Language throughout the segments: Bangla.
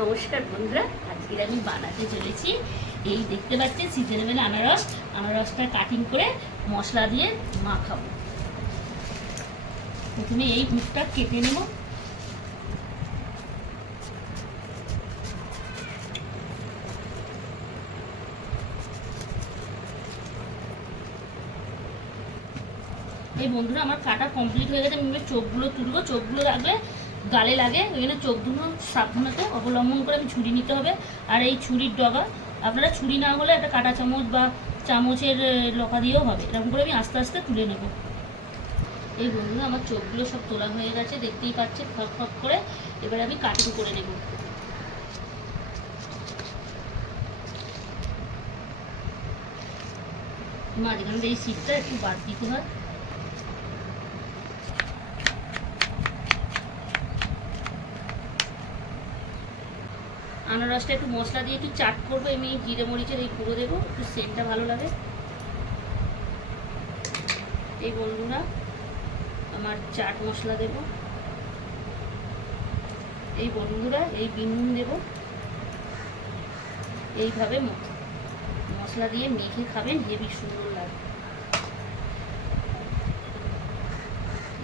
নমস্কার বন্ধুরা, আজকে আমি বানাতে চলেছি এই দেখতে পাচ্ছেন সিজনেবল আনারস। আনারসটা কাটিং করে মশলা দিয়ে মাখাবো। প্রথমে এই মুখটা কেটে নেব। এই বন্ধুরা আমার কাটা কমপ্লিট হয়ে গেছে। আমি চোখগুলো তুলবো, চোখগুলো রাখলে গালে লাগে, ওই জন্য চোখ দুটো সাবধানতা অবলম্বন করে আমি ছুরি নিতে হবে। আর এই ছুরির ডগা আপনারা ছুরি না হলে একটা কাঁটা চামচ বা চামচের লকা দিয়েও হবে। এরকম করে আমি আস্তে আস্তে তুলে নেব। এই বন্ধুরা আমার চোখগুলো সব তোলা হয়ে গেছে, দেখতেই পাচ্ছেন ফক ফক করে। এবারে আমি কাটিং করে নেব। মাঝখান থেকে এই সিটটা একটু বাদ দিতে হয়। আনারসটা একটু মশলা দিয়ে একটু চাট করবো। আমি জিরে মরিচের এই গুঁড়ো দেবো, একটু সেন্টটা ভালো লাগে। এই বন্ধুরা আমার চাট মশলা দেব। এই বন্ধুরা এই বিনুন দেব। এইভাবে মশলা দিয়ে মেখে খাবেন, হেবি সুন্দর লাগে।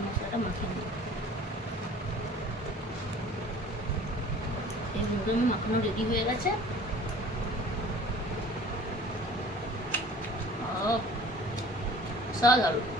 মশলাটা মাখিয়ে নেব। এই বন্ধু আমি মাখানো রেডি হয়ে গেছে। সাধারণ